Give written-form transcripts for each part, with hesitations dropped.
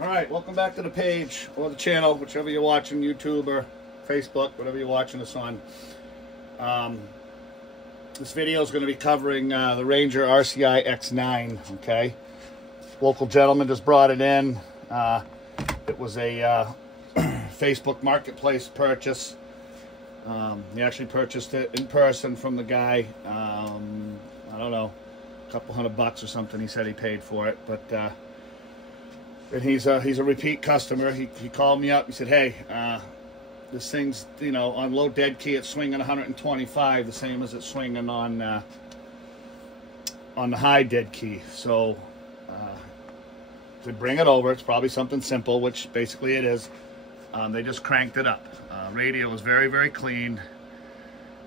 Alright, welcome back to the page, or the channel, whichever you're watching, YouTube or Facebook, whatever you're watching us on. This video is going to be covering the Ranger RCI X9, okay? Local gentleman just brought it in. It was a Facebook Marketplace purchase. He actually purchased it in person from the guy. I don't know, a couple $100 or something he said he paid for it, but and he's a repeat customer. He called me up. He said, "Hey, this thing's, you know, on low dead key, it's swinging 125, the same as it's swinging on the high dead key." So to bring it over, it's probably something simple, which basically it is. They just cranked it up. Radio is very, very clean.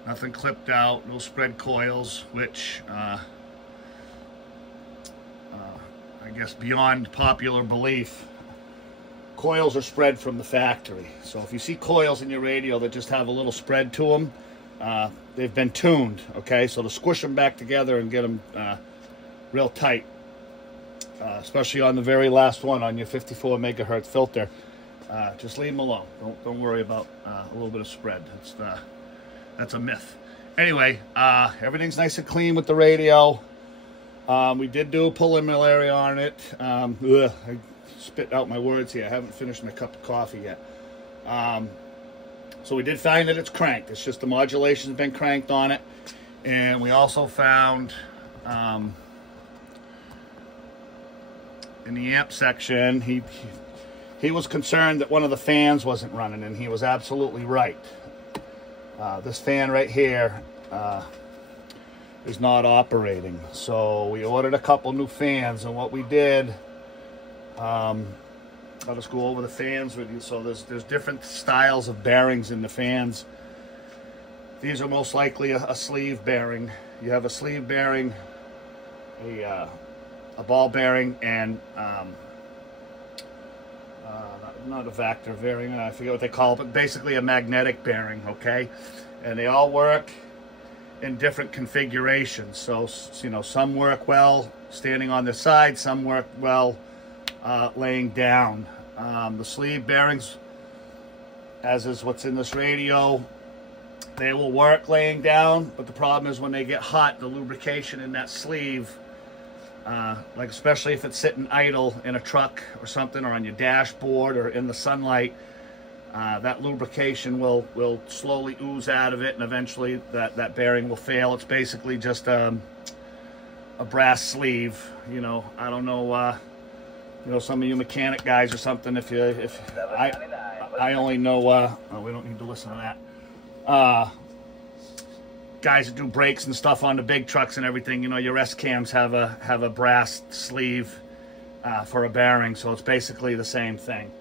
Nothing clipped out. No spread coils, which I guess beyond popular belief, coils are spread from the factory. So if you see coils in your radio that just have a little spread to them, they've been tuned, okay? So to squish them back together and get them real tight, especially on the very last one on your 54 megahertz filter, just leave them alone. Don't worry about a little bit of spread. That's a myth. Anyway, everything's nice and clean with the radio. We did do a preliminary on it. I spit out my words here. I haven't finished my cup of coffee yet. So we did find that it's cranked. It's just the modulation's been cranked on it. And we also found in the amp section, he was concerned that one of the fans wasn't running, and he was absolutely right. This fan right here is not operating. So we ordered a couple new fans, and what we did, I'll just go over the fans with you. So there's different styles of bearings in the fans. These are most likely a sleeve bearing. You have a sleeve bearing, a ball bearing, and not a vector bearing, I forget what they call it, but basically a magnetic bearing, okay? And they all work in different configurations. So, you know, some work well standing on their side, some work well laying down. The sleeve bearings, as is what's in this radio, they will work laying down, but the problem is when they get hot, the lubrication in that sleeve, like especially if it's sitting idle in a truck or something, or on your dashboard or in the sunlight, that lubrication will slowly ooze out of it, and eventually that bearing will fail. It's basically just a brass sleeve. You know, I don't know, you know, some of you mechanic guys or something, I only know, oh, we don't need to listen to that. Guys that do brakes and stuff on the big trucks and everything, you know, your S-cams have a brass sleeve for a bearing, so it's basically the same thing.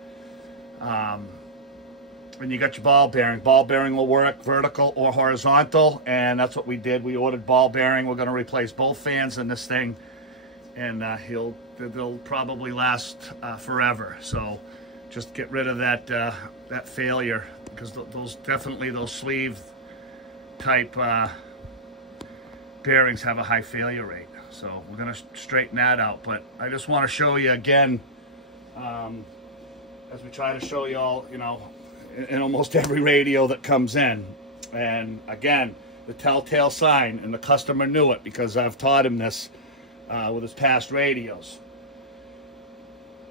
When you got your ball bearing will work vertical or horizontal, and that's what we did. We ordered ball bearing. We're going to replace both fans in this thing, and they'll probably last forever. So just get rid of that failure, because those sleeve type bearings have a high failure rate. So we're going to straighten that out. But I just want to show you again, as we try to show you all, you know, in almost every radio that comes in. And again, the telltale sign, and the customer knew it because I've taught him this with his past radios.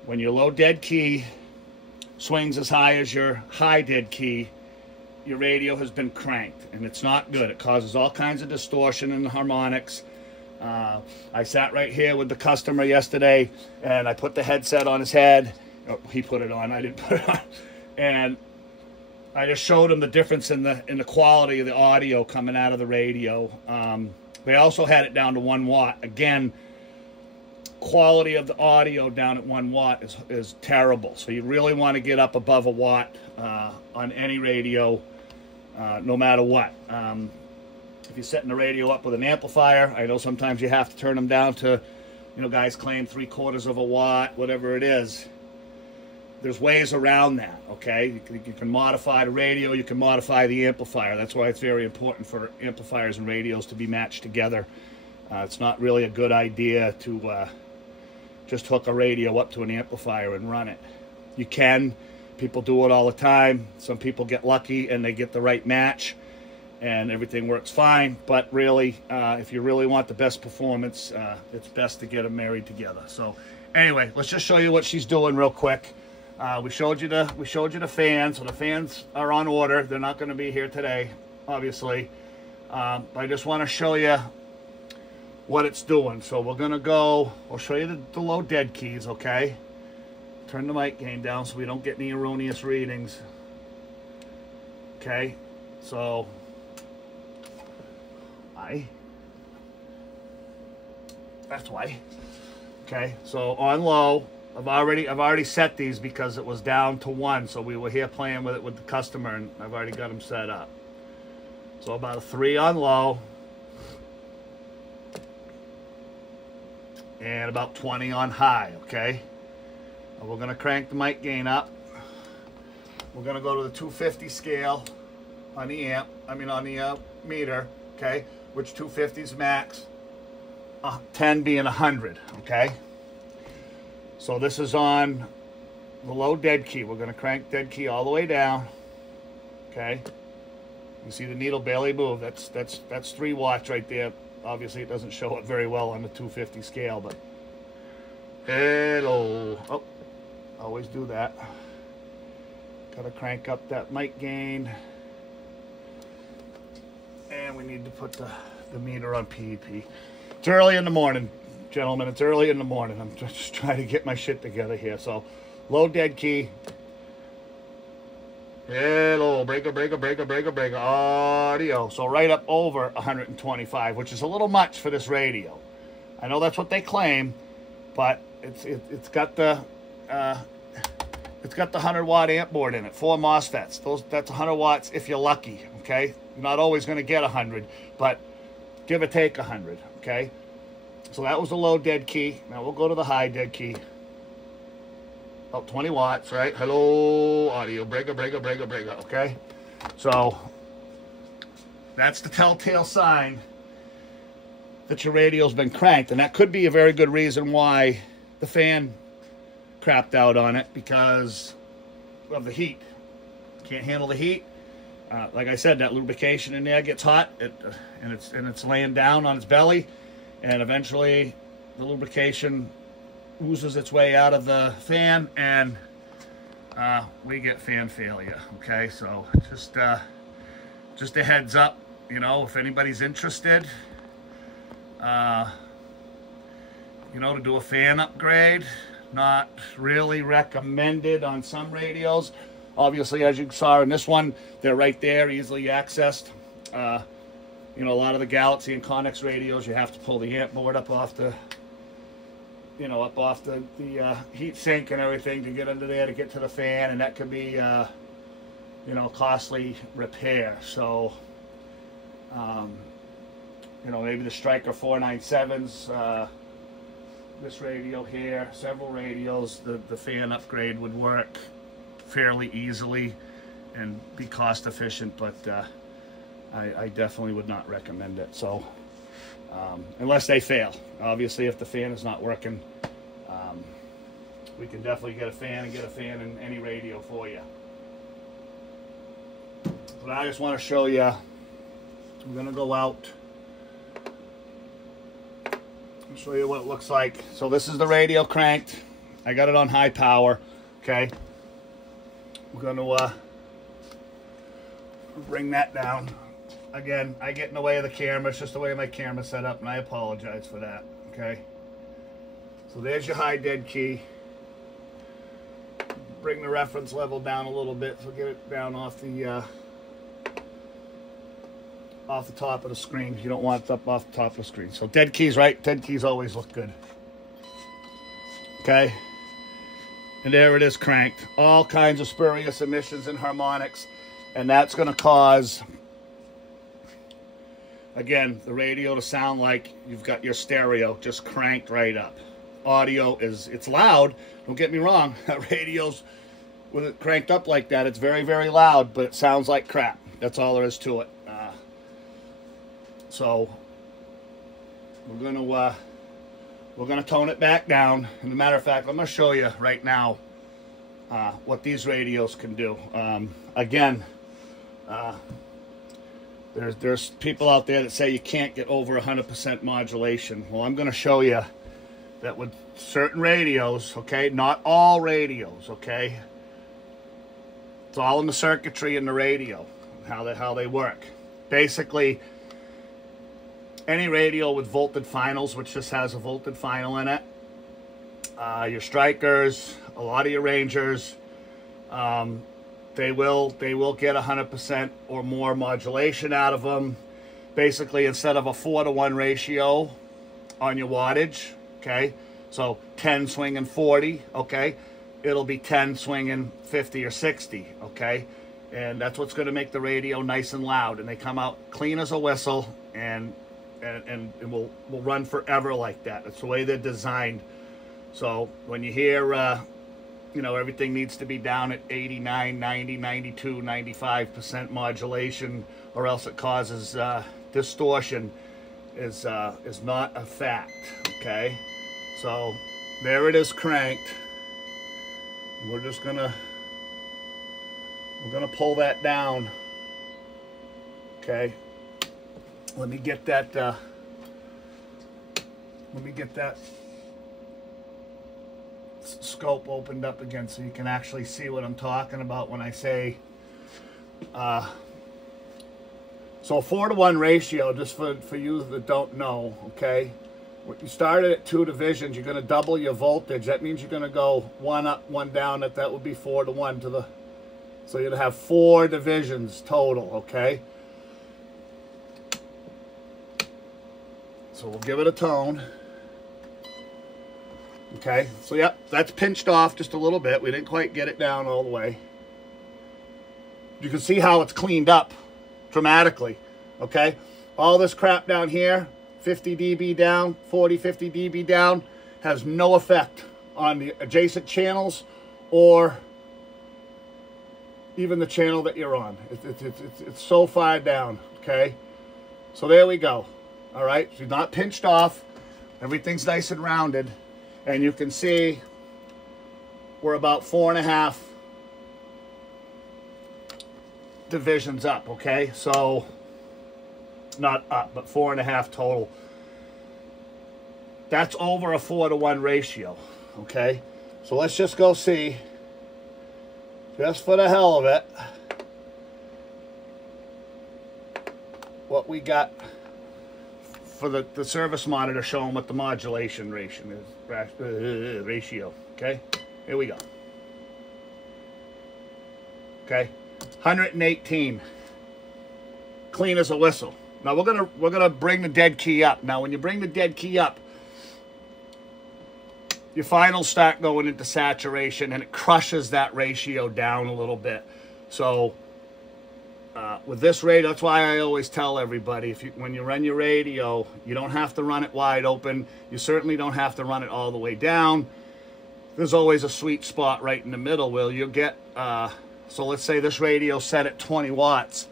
When your low dead key swings as high as your high dead key, your radio has been cranked, and it's not good. It causes all kinds of distortion in the harmonics. I sat right here with the customer yesterday, and I put the headset on his head. Oh, he put it on, I didn't put it on. And I just showed him the difference in the quality of the audio coming out of the radio. They also had it down to 1 watt. Again, quality of the audio down at 1 watt is terrible. So you really want to get up above a watt on any radio, no matter what. If you're setting the radio up with an amplifier, I know sometimes you have to turn them down to, you know, guys claim 3/4 of a watt, whatever it is. There's ways around that, okay? You can modify the radio, you can modify the amplifier. That's why it's very important for amplifiers and radios to be matched together. It's not really a good idea to just hook a radio up to an amplifier and run it. You can. People do it all the time. Some people get lucky and they get the right match and everything works fine. But really, if you really want the best performance, it's best to get them married together. So anyway, let's just show you what she's doing real quick. We showed you the fans. So the fans are on order. They're not going to be here today, obviously. But I just want to show you what it's doing. So we're going to go, I'll show you the low dead keys, okay? Turn the mic gain down so we don't get any erroneous readings. Okay, so that's why. Okay, so on low, I've already set these because it was down to 1, so we were here playing with it with the customer, and I've already got them set up. So about a 3 on low, and about 20 on high. Okay. We're going to crank the mic gain up. We're going to go to the 250 scale on the on the meter, okay, which 250 is max, 10 being 100, okay? So this is on the low dead key. We're going to crank dead key all the way down, okay? You see the needle barely move. That's 3 watts right there. Obviously, it doesn't show up very well on the 250 scale, but hello. Oh. Always do that. Gotta crank up that mic gain. And we need to put the meter on PEP. It's early in the morning, gentlemen. It's early in the morning. I'm just trying to get my shit together here. So, low dead key. Hello, breaker, audio. So right up over 125, which is a little much for this radio. I know that's what they claim, but it's got the 100 watt amp board in it, 4 MOSFETs. That's 100 watts if you're lucky, okay? You're not always going to get 100, but give or take 100, okay? So that was the low dead key. Now we'll go to the high dead key. About 20 watts, right? Hello, audio, breaker, okay? So that's the telltale sign that your radio's been cranked, and that could be a very good reason why the fan crapped out on it, because of the heat. Can't handle the heat. Like I said, that lubrication in there gets hot, and it's laying down on its belly, and eventually the lubrication oozes its way out of the fan, and we get fan failure. Okay, so just a heads up, you know, if anybody's interested, you know, to do a fan upgrade. Not really recommended on some radios. Obviously, as you saw in this one, they're right there, easily accessed. You know, a lot of the Galaxy and Connex radios, you have to pull the amp board up off the, you know, the heat sink and everything to get under there to get to the fan, and that could be, you know, costly repair. So, you know, maybe the Striker 497s. This radio here, several radios, the fan upgrade would work fairly easily and be cost efficient, but I definitely would not recommend it. So unless they fail, obviously if the fan is not working, we can definitely get a fan in any radio for you. But I just want to show you, I'm going to go out. I'll show you what it looks like. So this is the radio cranked. I got it on high power. Okay. We're going to bring that down. Again, I get in the way of the camera. It's just the way my camera's set up, and I apologize for that. Okay. So there's your high dead key. Bring the reference level down a little bit. So get it down off the top of the screen. You don't want it up off the top of the screen. So dead keys, right? Dead keys always look good. Okay. And there it is cranked. All kinds of spurious emissions and harmonics. And that's going to cause, again, the radio to sound like you've got your stereo just cranked right up. Audio it's loud. Don't get me wrong. Radio's, with it cranked up like that, it's very, very loud, but it sounds like crap. That's all there is to it. So we're We're going to tone it back down. As a matter of fact, I'm going to show you right now what these radios can do. Again, there's people out there that say you can't get over 100% modulation. Well, I'm going to show you that with certain radios, okay, not all radios, okay, it's all in the circuitry in the radio, how they work. Basically, any radio with volted finals, which just has a volted final in it, your strikers, a lot of your rangers, they will get 100% or more modulation out of them. Basically, instead of a 4-to-1 ratio on your wattage, okay, so 10 swinging 40, okay, it'll be 10 swinging 50 or 60, okay, and that's what's going to make the radio nice and loud, and they come out clean as a whistle, and will run forever like that. That's the way they're designed. So when you hear you know, everything needs to be down at 89, 90, 92, 95% modulation, or else it causes distortion, is not a fact. Okay, so there it is, cranked. We're gonna pull that down. Okay, let me get that scope opened up again so you can actually see what I'm talking about when I say so a 4-to-1 ratio, just for you that don't know, okay, when you started at 2 divisions, you're going to double your voltage. That means you're going to go 1 up, 1 down. That would be 4-to-1 to the, so you'd have 4 divisions total. Okay, so we'll give it a tone. Okay, so yep, that's pinched off just a little bit. We didn't quite get it down all the way. You can see how it's cleaned up dramatically. Okay, all this crap down here, 50 dB down, 40, 50 dB down, has no effect on the adjacent channels or even the channel that you're on. It's so far down. Okay, so there we go. All right, so not pinched off. Everything's nice and rounded. And you can see we're about 4.5 divisions up, okay? So, not up, but 4.5 total. That's over a 4-to-1 ratio, okay? So let's just go see, just for the hell of it, what we got for the service monitor showing what the modulation ratio, okay? Here we go. Okay, 118, clean as a whistle. Now we're gonna bring the dead key up. Now when you bring the dead key up, your finals start going into saturation, and it crushes that ratio down a little bit. So with this radio, that's why I always tell everybody, when you run your radio, you don't have to run it wide open. You certainly don't have to run it all the way down. There's always a sweet spot right in the middle where you'll get, so let's say this radio set at 20 watts.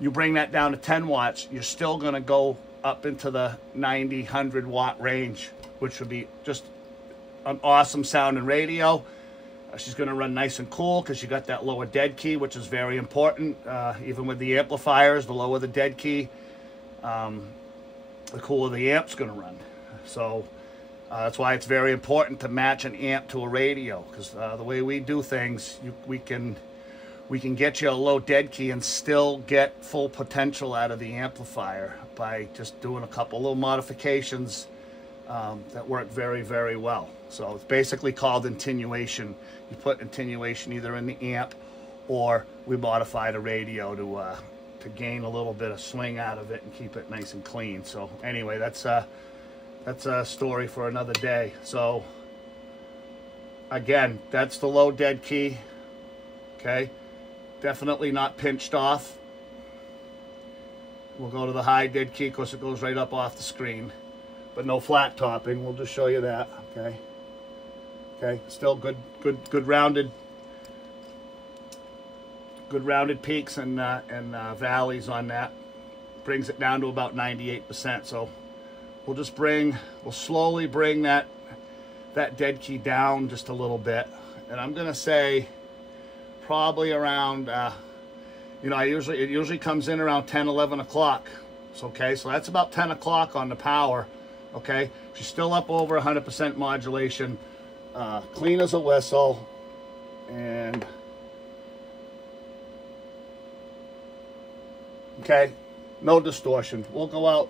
You bring that down to 10 watts, you're still going to go up into the 90, 100 watt range, which would be just an awesome sounding radio. She's going to run nice and cool because you got that lower dead key, which is very important. Even with the amplifiers, the lower the dead key, the cooler the amp's going to run. So that's why it's very important to match an amp to a radio, because the way we do things, we can get you a low dead key and still get full potential out of the amplifier by just doing a couple little modifications that work very, very well. So it's basically called attenuation. You put attenuation either in the amp, or we modify the radio to gain a little bit of swing out of it and keep it nice and clean. So anyway, that's a story for another day. So again, that's the low dead key. Okay, definitely not pinched off. We'll go to the high dead key, of course it goes right up off the screen, but no flat topping. We'll just show you that. Okay. Okay, still good rounded peaks and valleys on that. Brings it down to about 98%. So we'll slowly bring that dead key down just a little bit. And I'm gonna say probably around, you know, it usually comes in around 10, 11 o'clock. Okay, so that's about 10 o'clock on the power. Okay, she's still up over 100% modulation, clean as a whistle, and okay, no distortion. We'll go out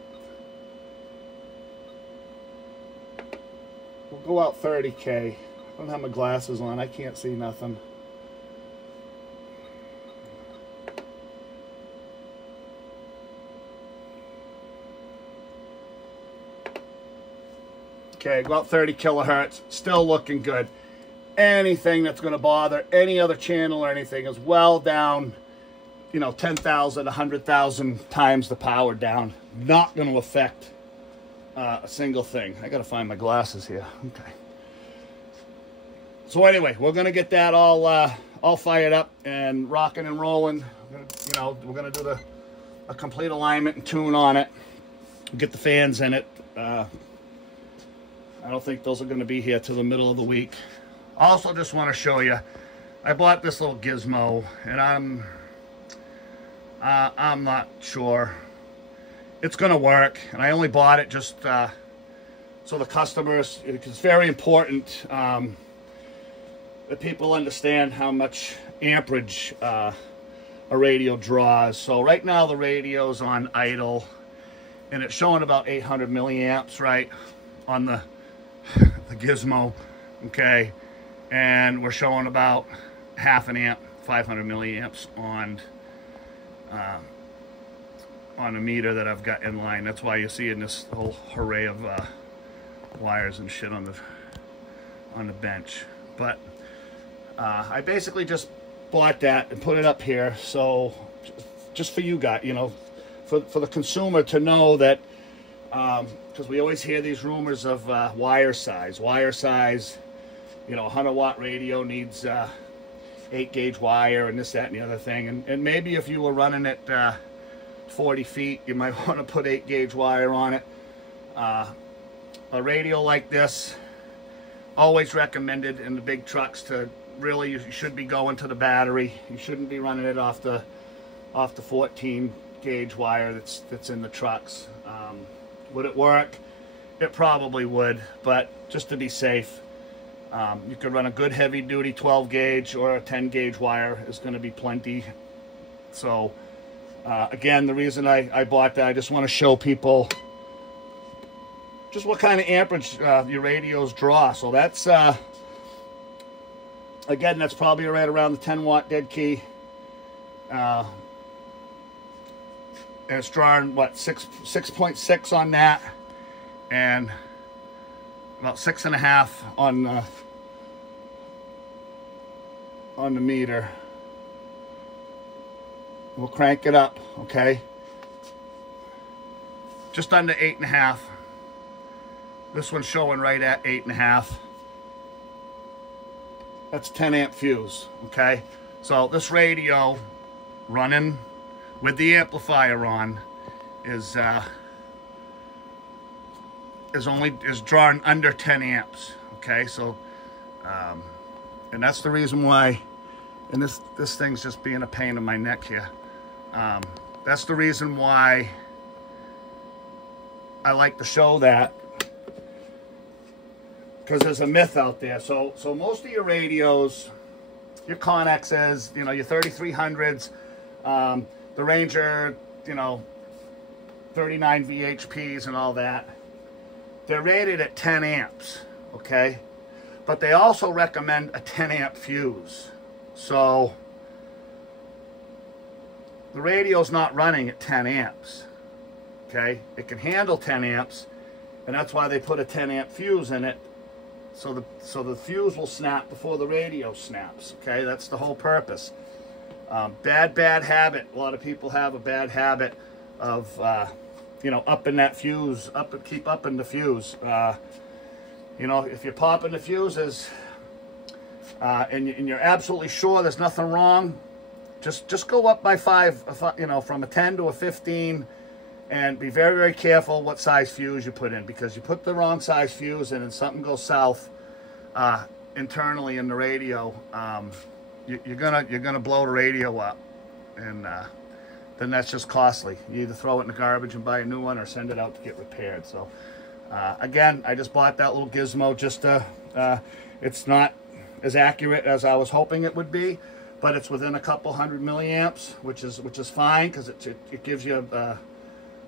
30K. I don't have my glasses on, I can't see nothing. Okay, about 30 kilohertz, still looking good. Anything that's going to bother any other channel or anything is well down, you know, 10,000, 100,000 times the power down. Not going to affect a single thing. I got to find my glasses here. Okay. So anyway, we're going to get that all fired up and rocking and rolling. You know, we're going to do a complete alignment and tune on it. Get the fans in it. I don't think those are going to be here till the middle of the week. Also, just want to show you, I bought this little gizmo, and I'm not sure it's going to work. And I only bought it just so the customers, it's very important that people understand how much amperage a radio draws. So right now the radio's on idle, and it's showing about 800 milliamps, right, on the gizmo, okay, and we're showing about half an amp, 500 milliamps on a meter that I've got in line. That's why you're seeing this whole array of wires and shit on the bench. But I basically just bought that and put it up here, so just for you guys, you know, for the consumer to know that. Because we always hear these rumors of wire size. Wire size, you know, 100-watt radio needs 8-gauge wire and this, that, and the other thing. And maybe if you were running it 40 feet, you might want to put 8-gauge wire on it. A radio like this, always recommended in the big trucks to really, you should be going to the battery. You shouldn't be running it off the 14-gauge wire that's in the trucks. Would it work? It probably would, but just to be safe, you could run a good heavy-duty 12-gauge or a 10-gauge wire is going to be plenty. So, again, the reason I bought that, I just want to show people just what kind of amperage your radios draw. So that's, again, that's probably right around the 10-watt dead key. And it's drawing, what, 6.6 on that, and about 6.5 on the meter. We'll crank it up, okay? Just under 8.5. This one's showing right at 8.5. That's 10 amp fuse, okay? So this radio running with the amplifier on is drawing under 10 amps. Okay, so and that's the reason why. And this thing's just being a pain in my neck here. That's the reason why I like to show that, because there's a myth out there. So most of your radios, your Connexes, you know, your 3300s. The Ranger, you know, 39 VHPs and all that, they're rated at 10 amps, okay? But they also recommend a 10 amp fuse. So the radio's not running at 10 amps, okay? It can handle 10 amps, and that's why they put a 10 amp fuse in it, so the fuse will snap before the radio snaps, okay? That's the whole purpose. Bad habit. A lot of people have a bad habit of, you know, upping that fuse, keep upping the fuse. You know, if you're popping the fuses and you're absolutely sure there's nothing wrong, just go up by 5, you know, from a 10 to a 15, And be very, very careful what size fuse you put in, because you put the wrong size fuse in and something goes south internally in the radio, you're gonna blow the radio up, and then that's just costly. You either throw it in the garbage and buy a new one, or send it out to get repaired. So again, I just bought that little gizmo just to, it's not as accurate as I was hoping it would be, but it's within a couple hundred milliamps, which is fine, because it gives you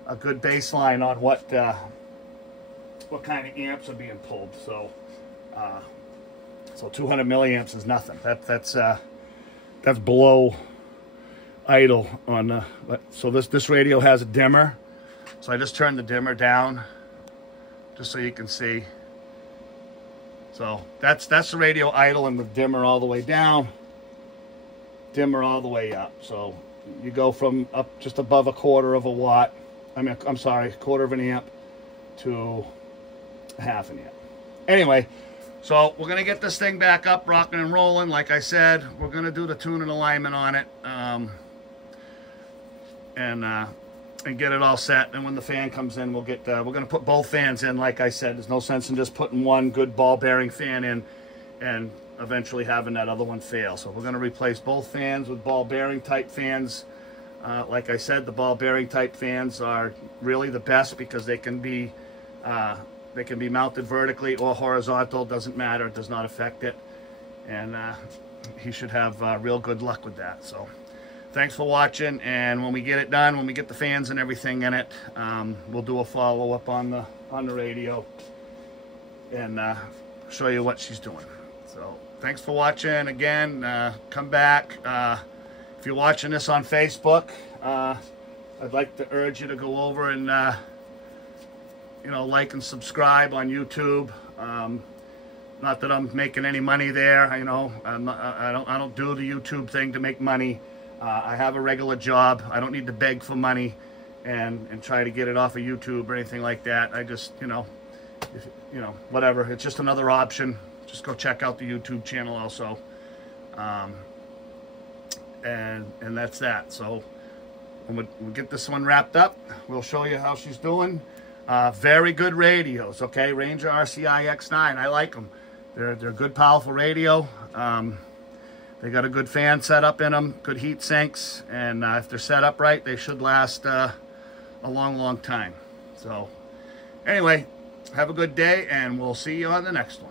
a good baseline on what kind of amps are being pulled. So so 200 milliamps is nothing. That's below idle on the. So this radio has a dimmer, so I just turned the dimmer down just so you can see. So that's the radio idling with dimmer all the way down, dimmer all the way up. So you go from up just above a quarter of a watt, I'm sorry, quarter of an amp, to half an amp. Anyway, so we're gonna get this thing back up, rocking and rolling. Like I said, we're gonna do the tune and alignment on it, and get it all set. And when the fan comes in, we'll get we're gonna put both fans in. Like I said, there's no sense in just putting one good ball bearing fan in and eventually having that other one fail. So we're gonna replace both fans with ball bearing type fans. Like I said, the ball bearing type fans are really the best, because they can be mounted vertically or horizontal. Doesn't matter, it does not affect it, and he should have real good luck with that. So thanks for watching, and when we get it done, when we get the fans and everything in it, we'll do a follow-up on the radio and show you what she's doing. So thanks for watching again. Come back. If you're watching this on Facebook, I'd like to urge you to go over and like and subscribe on YouTube. Not that I'm making any money there. I don't do the YouTube thing to make money. I have a regular job. I don't need to beg for money and try to get it off of YouTube or anything like that. I just, whatever. It's just another option. Just go check out the YouTube channel also. And that's that. So when we get this one wrapped up, we'll show you how she's doing. Very good radios, okay? Ranger RCI X9. I like them. They're good, powerful radio. They got a good fan setup in them, good heat sinks, and if they're set up right, they should last a long, long time. So anyway, have a good day, and we'll see you on the next one.